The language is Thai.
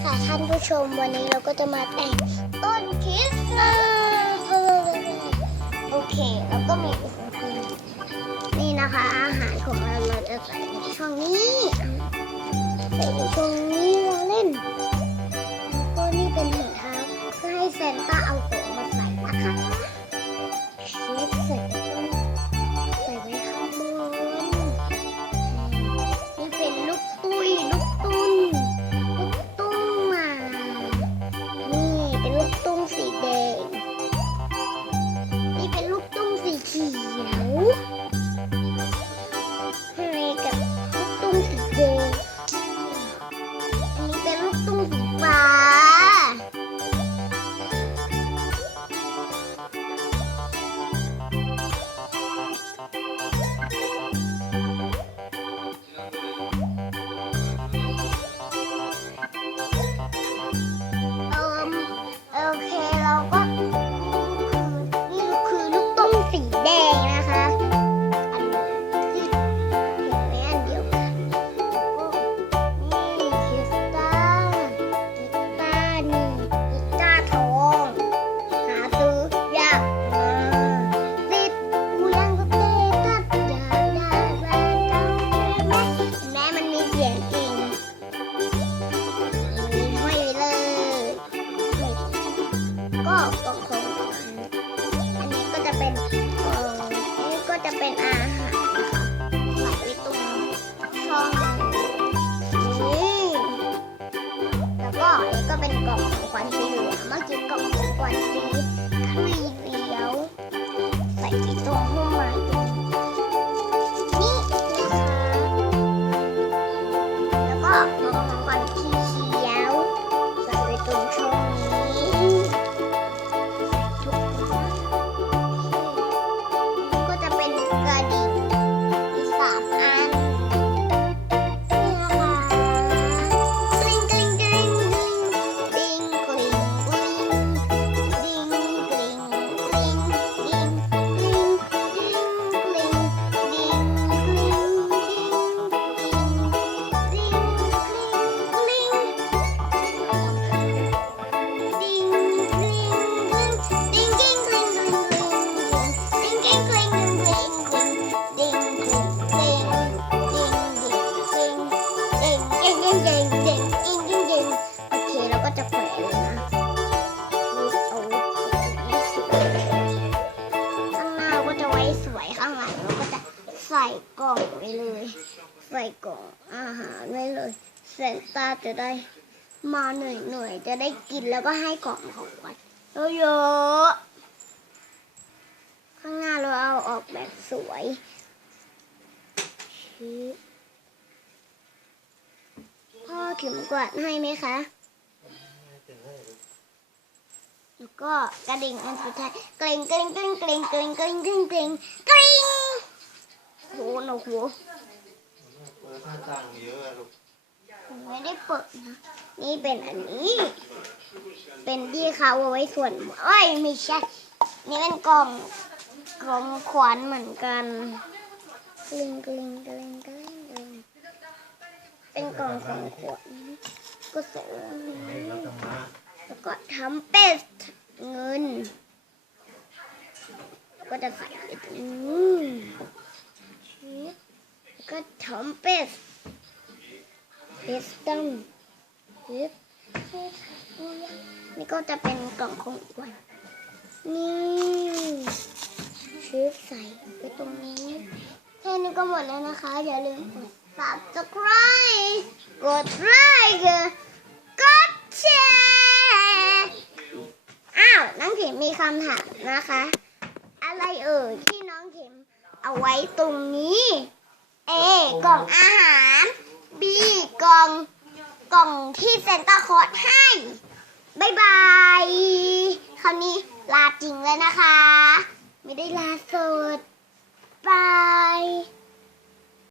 ค่ะท่านผู้ชมวันนี้เราก็จะมาแต่งต้นคริสต์มาสโอเค แล้วก็มีอุปกรณ์นี่นะคะ อาหารของเราเราจะใส่ในช่องนี้ใส่ในช่องนี้ 东 ก็เป็นกล่องของขวัญสีเหลืองเมื่อกี้กล่องของขวัญ ใส่กล่องไว้เลย ใส่กล่องอาหารไว้เลยเซนต้าจะได้มาหน่อยหน่อยๆจะได้กินแล้วก็ให้กล่องของขวัญเยอะๆข้างหน้าเราเอาออกแบบสวยพ่อเข็มกวาดให้ไหมคะ แล้วก็กระดิ่งอันสุดท้ายเกรงเกรงเกรงเกรงเกรงเกรงเกรงเกรงเกรงโหหนูหัวเปิดหน้าต่างเยอะอะลูกไม่ได้เปิดนะนี่เป็นอันนี้ เป็นที่เขาเอาไว้ส่วนเอ้ยไม่ใช่นี่เป็นกล่องกล่องขวัญเหมือนกันกลิงกลิงกลิงกลิงกลิงเป็นกล่องของขวัญก็ใส่ไว้ตรงให้นี้เราต้องมา แล้วก็ทำเป็ดเงิน ก็จะใส่ไปตรงนี้แล้วก็ทำเป็ดเป็ดตั้งเป็ดนี่ก็จะเป็นกล่องของขวัญนี่ชื้อใส่ไปตรงนี้แค่นี้ก็หมดแล้วนะคะ อย่าลืมกด subscribe กดไลค์ มมีคำถามนะคะ อะไรเอ่ยที่น้องเข็มเอาไว้ตรงนี้ A กล่องอาหาร B กล่องกล่องที่เซนต้าคอร์สให้บายบายคราวนี้ลาจริงแล้วนะคะ ไม่ได้ลาสดบาย